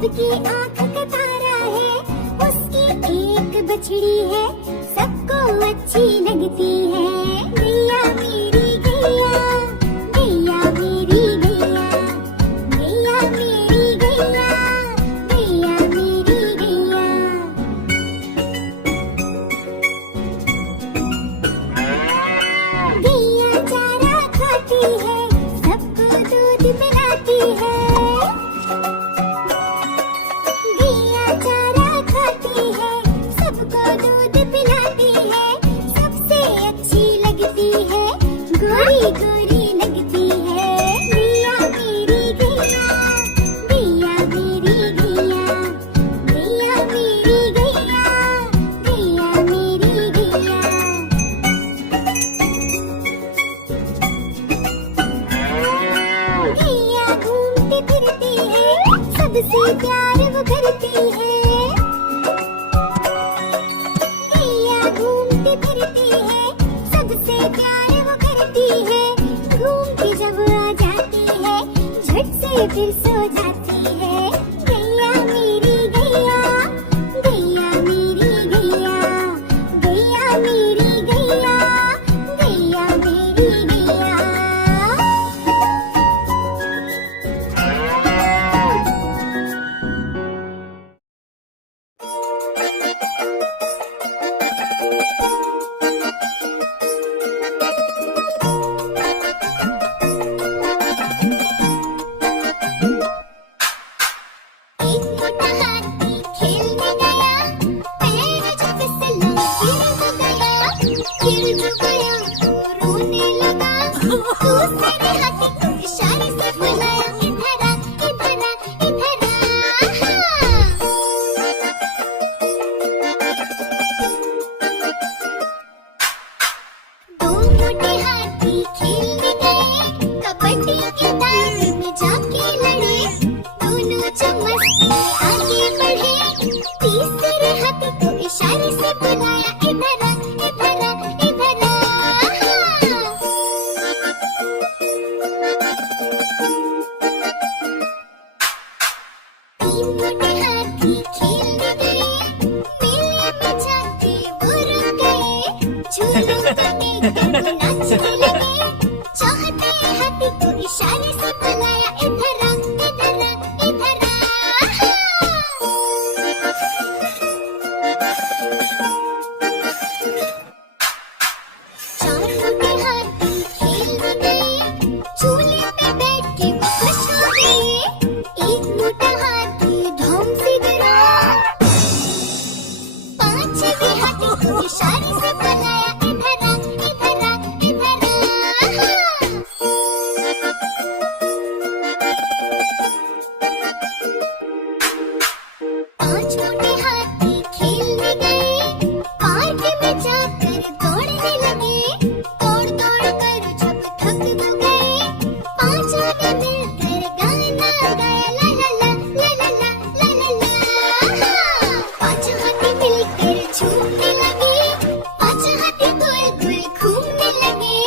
सबकी आँख का तारा है, उसकी एक बछड़ी है, सबको अच्छी लगती है। गैया मेरी गैया, गैया मेरी गैया, गैया मेरी गैया, गैया मेरी गैया। गैया चारा खाती है, सबको दूध पिलाती है। गैया चारा खाती है, सबको दूध पिलाती है, सबसे अच्छी लगती है, गोरी गोरी लगती है। गैया मेरी गैया, गैया मेरी गैया, गैया मेरी गैया, गैया मेरी गैया। गैया घूमती फिरती है, सबसे प्यार वो करती है। गैया घूमती फिरती है, सबसे प्यार वो करती है। घूम के जब आ जाती है, झट से फिर सो जाती है। गैया मेरी गैया, गैया मेरी गैया, गैया मेरी गैया, गैया मेरी गैया। एक मोटा हाथी खेलने गया, पैर जो फिसला गिर जो गया, वो रोने लगा। दूसरे हाथी को इशारे से बुलाया, इधर आ, इधर आ, इधर आ। दो मोटे हाथी खेलने गए, कबड्डी के दायरे में जाके लड़े, दोनों जो मस्ती आगे बढ़े। तीसरे हाथी को इशारे से बुलाया, इधर आ, इधर आ, इधर आ। तीन मोटे हाथी खेलने गए, मेले में जाके वो रुक गए, झूलों पे देखकर नाचने लगे। चौथे हाथी को इशारे से बुलाया, इधर आ, इधर आ, इधर आ। चार मोटे हाथी खेलने गए, झूले पे बैठ के वो खुश हो गए। एक मोटा हाथी धूम से गिरा, पांचवे हाथी को इशारे से बुलाया, इधर आ, इधर आ, इधर आ। पांच मोटे हाथी खेलने गए, पार्क में जाकर दौड़ने लगे। दौड़ दौड़ कर जब थक वो गए, पांचों ने मिलकर गाना गाया, ला ला ला, ला ला ला, ला ला ला। पांचों हाथी मिलकर झूमने लगे, पांचों हाथी गोल गोल घूमने लगे।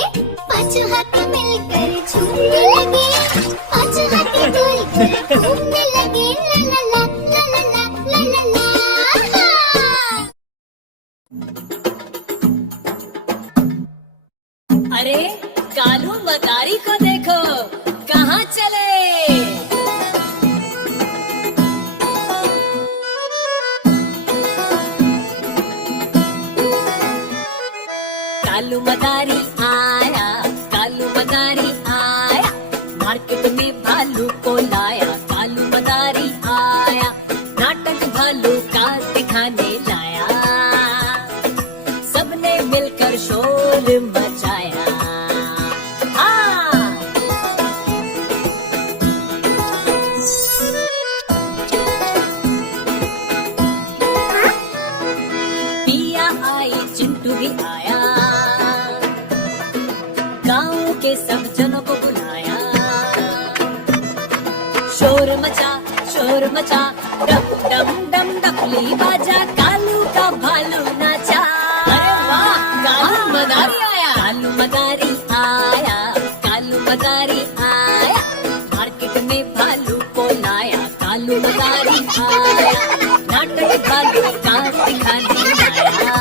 पांचों हाथी मिलकर झूमने लगे, पांचों हाथी गोल गोल घूमने लगे, ला ला ला, ला ला ला, ला ला ला। अरे कालू मदारी को देखो, कहाँ चले। कालू मदारी आया, कालू मदारी आया, मार्केट में भालू को लाया। कालू मदारी आया, नाटक भालू का दिखाने लाया। सबने मिलकर शोर मचाया। हाँ। पिया आई, चिंटू भी आया, गांव के सब जनों को बुलाया। शोर मचा, शोर मचा, डम डम डम डफली बाजा, कालू का भालू नाचा। अरे वाह, कालू मदारी आया, कालू मदारी आया, कालू मदारी आया, मार्केट में भालू को लाया। कालू मदारी आया, नाटक भालू का दिखाने आया,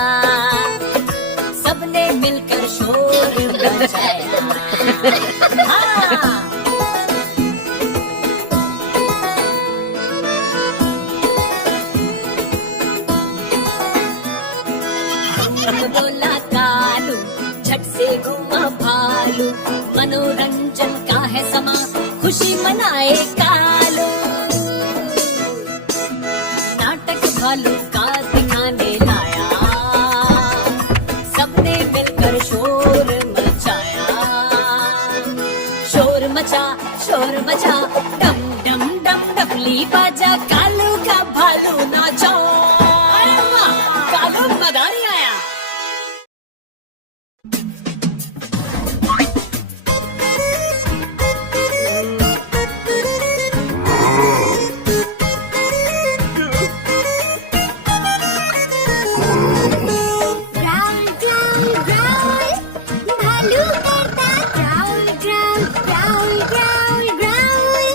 सबने मिलकर शोर मचाया। हाँ। बोला कालू, झट से घूमा भालू, मनोरंजन का है समा, खुशी मनाए कालू। नाटक भालू का दिखाने लाया, सबने मिलकर शोर मचाया। शोर मचा, डम डम डम डफली बाजा, कालू का भालू नाचा। अरे वाह, कालू मदारी आया। ग्राउल ग्राउल ग्राउल, भालू करता growl growl growl growl growl,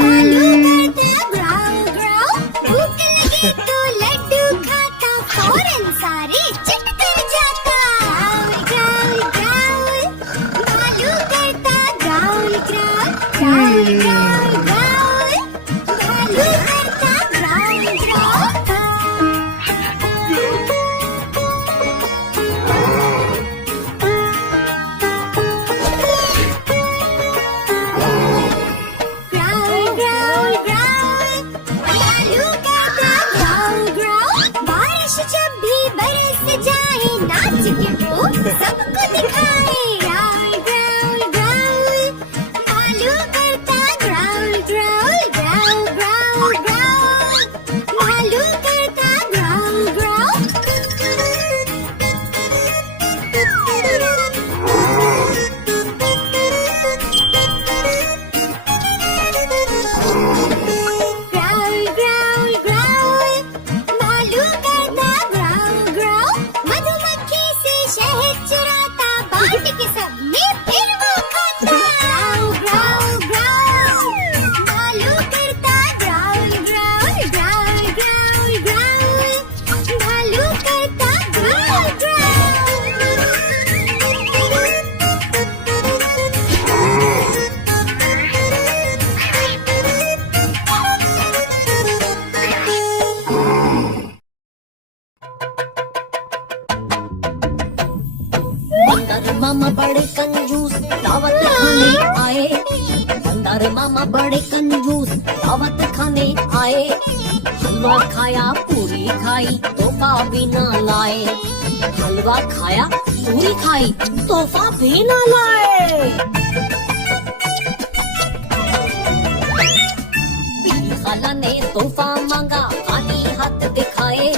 भालू करता ग्राउल ग्राउल। भूख लगी तो लड्डू खाता, फौरन सारे चिट कर जाता। ग्राउल ग्राउल ग्राउल, भालू करता growl growl growl growl growl, भालू करता growl growl. Growl growl growl, भालू करता ग्राउल ग्राउल। बारिश जब भी बरस जाए, नाच के वो सबको दिखाए। ग्राउल ग्राउल ग्राउल, भालू करता growl growl growl growl growl, भालू करता growl growl. Growl growl growl, भालू करता ग्राउल ग्राउल। मधुमक्खी से शहद चुराता, बांट के सब में फिर वो खाता। ग्राउल ग्राउल ग्राउल, भालू करता growl growl growl growl growl, भालू करता ग्राउल बंदर मामा बड़े कंजूस, दावत खाने आए। बंदर मामा बड़े कंजूस, दावत खाने आए। हलवा खाया, पूरी खाई, तोहफा भी ना लाए। हलवा खाया, पूरी खाई, तोहफा भी ना लाए। बिल्ली खाला ने तोहफा मांगा, खाली हाथ दिखाए।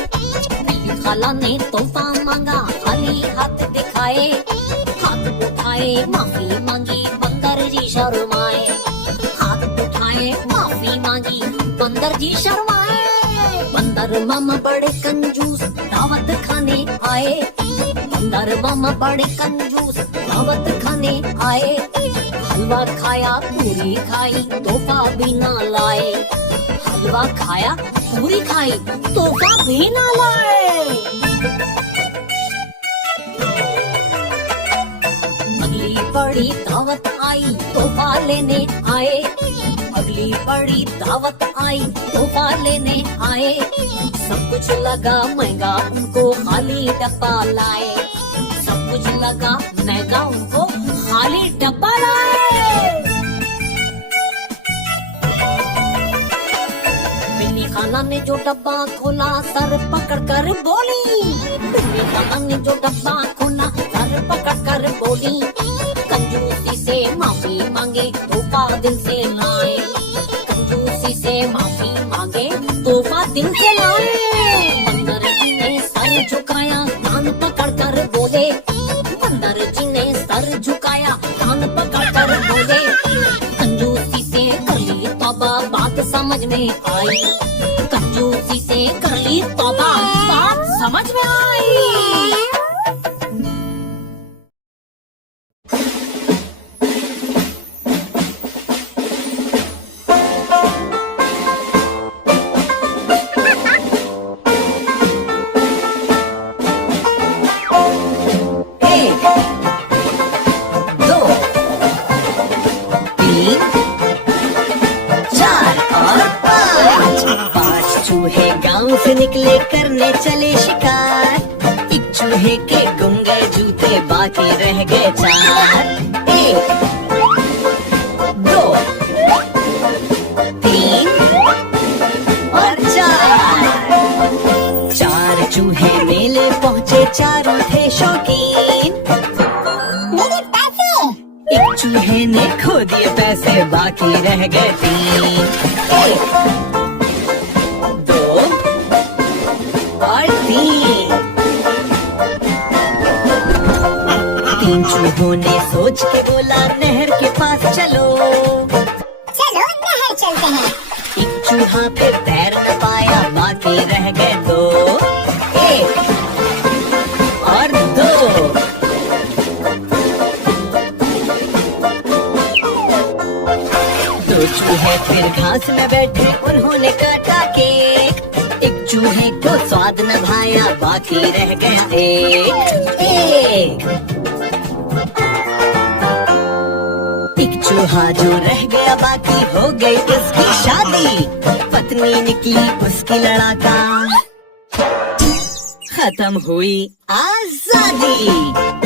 बिल्ली खाला ने तोहफा मांगा, खाली हाथ दिखाए। हाथ उठाए, माफी मांगी, बंदर जी शर्माए। हाथ उठाए, माफी मांगी, बंदर जी शर्माए। बंदर मामा बड़े कंजूस, दावत खाने आए। बंदर मामा बड़े कंजूस, दावत खाने आए। हलवा खाया, पूरी खाई, तोहफा भी ना लाए। हलवा खाया, पूरी खाई, तोहफा भी ना लाए। अगली बड़ी दावत आई, तोहफा लेने आए। अगली बड़ी दावत आई, तोहफा लेने आए। सब कुछ लगा महंगा, उनको खाली डब्बा लाए। सब कुछ लगा महंगा, उनको खाली डब्बा लाए। बिल्ली खाना ने जो डब्बा खोला, सर पकड़ कर बोली। बिल्ली खाना ने जो डब्बा खोला, सर पकड़ कर बोली। कंजूसी से माफी मांगे, तोहफा दिल से लाए। कंजूसी से माफी मांगे, तोहफा दिल से लाए। बंदर जी ने सर झुकाया, कान पकड़ कर बोले। बंदर जी ने सर झुकाया, कान पकड़ कर बोले। कंजूसी से कर ली तौबा, बात समझ में आई। कंजूसी से कर ली तौबा, बात समझ में आई। घरों से निकले करने चले शिकार। एक चूहे के गुम गए जूते, बाकी रह गए चार। 1 2 3 और 4। 4 चूहे मेले पहुँचे, चारों थे शौकीन। मेरे पैसे। एक चूहे ने खो दिए पैसे, बाकी रह गए 3। 1 2 और 3। 3 चूहों ने सोच के बोला, नहर के पास चलो। चलो नहर चलते हैं। एक चूहा पे पैर न पाया, बाकी रह गए 2। 1 और 2। 2 चूहे फिर घास में बैठे, उन्होंने काटा केक। एक चूहे को स्वाद न भाया, बाकी रह गया 1। एक चूहा जो रह गया, बाकी हो गई इसकी शादी। पत्नी निकली उसकी लड़ाका, खत्म हुई आजादी।